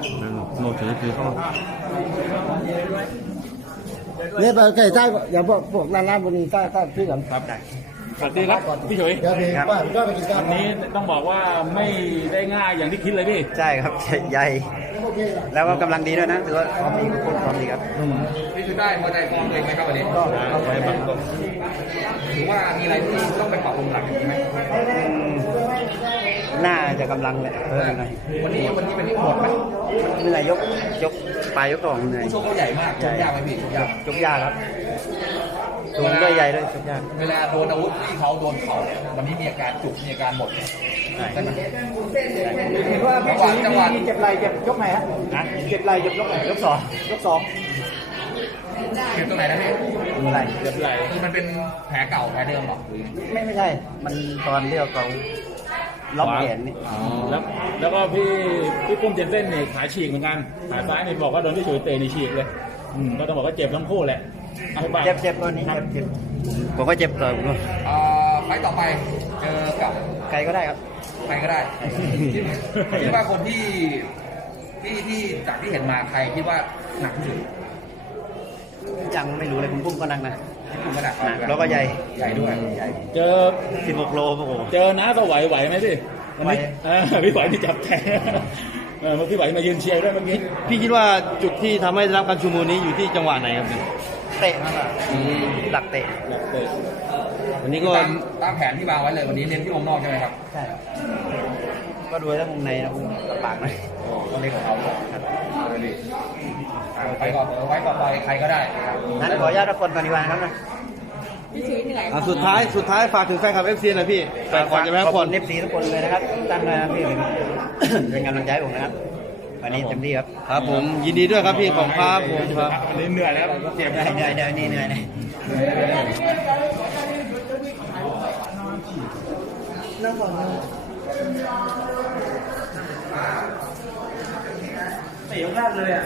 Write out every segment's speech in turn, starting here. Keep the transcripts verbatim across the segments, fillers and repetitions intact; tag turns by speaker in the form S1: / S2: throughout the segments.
S1: โน้ตถือคือเข้า
S2: เนี่ยไปไก่ใต้อย่าพวกพวกร้านร้านบุรีใต้ใต้ที่กันครับ
S3: สวัสดีครับพี่ฉุย
S2: เดี๋ยวพี่ป้าก็ไปกินข้าว
S3: วันนี้ต้องบอกว่าไม่ได้ง่ายอย่างที่คิดเลยพี่
S4: ใช่ครับใหญ่แล้วก็กำลังดีด้วยนะถือว่าพร้อมดีพร้อมดีครับ
S5: นี่คือได้พอใจฟอร์มตัวเองไหมครับวันนี้
S4: ก็เข้าไปบางตรง
S5: หรือว่ามีอะไรที่ต้องไปปรับปรุงหลังอย่างนี้ไหม
S4: น่าจะกำลังแหละเพิ่มหน่อย
S5: วันนี้วันนี้เป็นที่หมดไหม
S4: เหนื่อยยกยกปลายยกสองเหนื่อย
S5: ผู้ชกเขาใหญ่มากชกยากไหมพี่ชกยาก
S4: ยกยากครับสูงด้วยใหญ่ด้วยยกยาก
S5: เวลาโดนอาวุธที่เขาโดนเข่าวันนี้มีอาการจุกมีอาการหมดใช่ไหม
S2: เห็นว่าพี่จังหวะเจ็บไหล่เจ็บยกไหนฮะเจ็บไหล่เจ็บยกไหนยกสองยกสอง
S5: เจ็บตรงไหนนะพี่
S4: อะไร
S3: เรียบร้อย
S5: คือมันเป็นแผลเก่าแผลเดิมหรอหรือ
S4: ไม่ไม่ใช่ มันตอนที่เขาล็อกแขนนี่
S3: แล้วแล้วก็พี่พี่ปุ้มเจนเซ่นเนี่ยขาฉีกเหมือนกันขาซ้ายเนี่ยบอกว่าโดนพี่ฉุยเตะในฉีกเลยอืมก็ต้องบอกว่าเจ็บทั้งคู่แหละอธิบาย
S4: เจ็บเจ็บตัวนี้เจ็บเจ็บผมก็เจ็บตัวผมก็
S5: เอ่อไฟต์ต่อไปเจอกับ
S4: ไกลก็ได้ครับ
S5: ใครก็ได้คิดว่าคนที่ที่ที่จากที่เห็นมาใครคิดว่าหนักที่สุด
S4: ยังไม่รู้เลยคุณปุ้มก็นักนะ
S5: ที่คุณกระดาษ
S4: หนักแล้วก็ใหญ่
S5: ใหญ่ด้วยใหญ่
S3: เจอ
S4: สิบหกโลโอ้โห
S3: เจอน้าก็ไหวไหวไหมพี่วันนี้
S4: ไหว
S3: เออพี่ไหวนี่จับแทงเออพี่ไหวมายืนเชียร์ด้วยเมื่อกี้
S1: พี่คิดว่าจุดที่ทำให้ได้รับการชูมือนี้อยู่ที่จังหวะไหนครับเนี่ย
S4: เตะนั่นแหละหลักเตะ
S3: อยากเตะ
S1: วันนี้ก็
S5: ตามตามแผนที่วางไว้เลยวันนี้เน้นที่วงนอกใช่ไหมครับ
S4: ใช่ ก็ดูแล้ววงในนะวงลำบากหน่อย
S5: ต้องเล่นของเขาไว้ก่อนไว้ก่อนไปใครก็ได้ครับ
S4: งั้นขออนุญาตทุกคนก่อนดีกว่าครับนะ
S1: อ่ะสุดท้ายสุดท้ายฝากถึงแฟนคลับเอฟซีหน่อยพี่แต่ก่อนจะไปพัก
S4: ขอบ
S1: ผ่อน
S4: คุณเอฟซีทุกคนเลยนะครับตั้งเลยนะพี่เป็น เป็นกำลังใจให้ผมนะครับวันนี้เต็มที่ครับ
S1: ครับผมยินดีด้วยครับพี่ของครับผมครับ
S3: วันนี้เหนื่อยแล้วเจ็บ
S4: เหนื่อยเหนื่อยเหนื่อยนี่เหนื่อยนะ
S5: เตะยกแรกเลยอ่ะ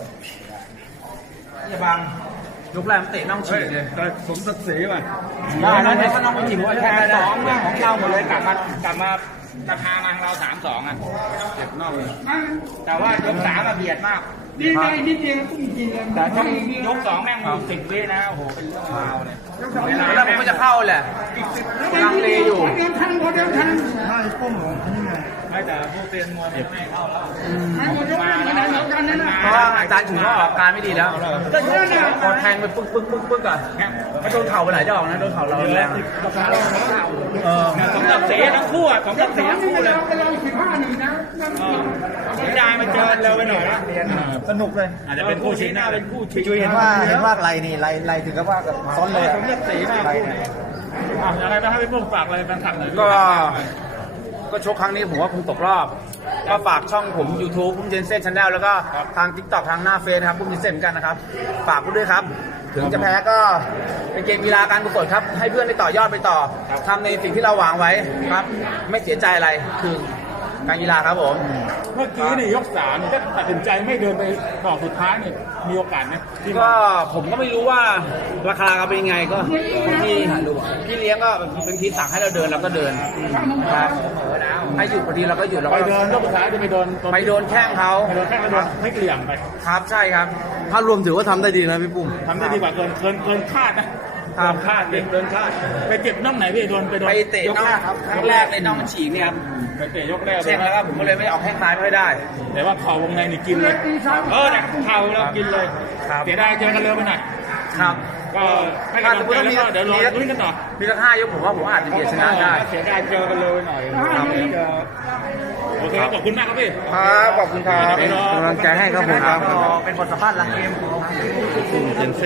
S5: อย่าบังยกแรกเตะน้องฉีกเลย
S3: แต่สมศักดิ์ศรีป่ะ
S5: ได้นะถ้าน้องฉีกว่าแค่สองเรื่องของเราหมดเลยกลับมา
S3: กลับมากระทางเราสามสองอ่ะเจ็บนอกเลย
S5: แต่ว่ายกสามมาเบียดมาก
S2: ดีใจนิดเดียวตุ้มกินเลย
S5: แต่ถ้าย
S3: กสองแม่งอยู่สิบวินะโอ้โหเป็นเรื่องราวเลย
S5: แล้วผมก็จะเข้าแหละลังเลอยู่
S2: เดินทันเดินทัน
S3: ไม่แต่พวกเตียนมวยไม่เข้าแล้ว
S2: ให้หมดยกแรกกันนะกันนะ
S5: เพราะว่าอาจารย์ถือว่าออกการไม่ดีแล้วพอแทงไปปึ๊กปึ๊กปึ๊กปึ๊กอ่ะไม่โดนเข่าไปหลายดอกนะโดนเข่าเราแรงเออ
S3: สมศักดิ์ศรีทั้งคู่อ่ะสมศักดิ์ศรีทั้งคู่เลย
S2: ก็ยังสิบห้าหนึ่งนะ
S3: เสียดายมาเจอเร็วไปหน่อยนะ
S5: สนุกเลย
S3: อาจจะเป็นคู่ชิงนะเป็นคู่ชิง
S4: จุยเห็นว่าเห็นว่าไรนี่ไรไรถึงกับว่ากับซ้อนเลย
S3: สมศักดิ์ศรีมากคู่อ่ะยังไงบ้างให้พี่ปุ้มฝากอะไรแฟนคลับหน่อย
S5: ก็ก็ชกครั้งนี้ผมว่าคงตกรอบ ก็ฝากช่องผม YouTube พุ่มเจนเซ่นชาแนลแล้วก็ทาง TikTok ทางหน้าเฟซนะครับพุ่มเจนเซ่นเหมือนกันนะครับ ฝากคุณด้วยครับ ถึงจะแพ้ก็เป็นเกมกีฬาการกุศลครับ ให้เพื่อนได้ต่อยอดไปต่อทำในสิ่งที่เราหวังไว้ครับ ไม่เสียใจอะไรคือการกีฬาครับผม
S3: เมื่อกี้นี่ยกสามถ้าตัดสินใจไม่เดินไปต่อสุดท้ายเนี่ยมีโอกาสไหมที่
S5: ก็ผมก็ไม่รู้ว่าราคาเขาเป็นยังไงก็พี่พี่เลี้ยงก็เป็นทีสั่งให้เราเดินเราก็เดินครับให้หยุดพอดีเราก็หยุดเรา
S3: ไป
S5: ก็
S3: เดินยกสุดท้ายจะไปโดน
S5: ไปโดนแข้งเขา
S3: ไปโดนแข้งไปโดนให้เกลี่ยงไป
S5: ครับใช่ครับ
S1: ถ้ารวมถือว่าทำได้ดีนะพี่ปุ้ม
S3: ทำได้ดีกว่าเกินเกินเกินคาดนะเกินคาดเกินเกินคาดไปเจ็บน่องไหนพี่โดนไปโดน
S5: ไปเตะ
S3: ยก
S5: น้อง
S3: แรกครับ
S5: ครั้งแรกเลยน้องมันฉีกเนี่ยครับ
S3: ไปเตะยกแรก
S5: เช็คแล้วก็ผมก็เลยไม่ออกแข้งซ้ายไม่ค่อยได้
S3: แต่ว่าเข่าวงในนี่กินเลยเออเนี่ยเข่าเรากินเลย
S5: ครับ
S3: เสียดายเจอกันเร็วไปหน่อย
S5: ครับ
S3: ก็ให้กำลังใจแล้วก็เดี๋ยวรอลุ้นกันต่อ
S5: มีสักห้ายกผมว่าผมอาจจะเบียดชนะได้
S3: เสียดายเจอกันเร็วไปหน่อยโอเคขอบคุณมากครับพี่
S5: ครับขอบคุณครับ
S3: เป็นกำลังใจให้ครับผมครับ
S5: เป็นบทสัมภาษณ์หลังเกม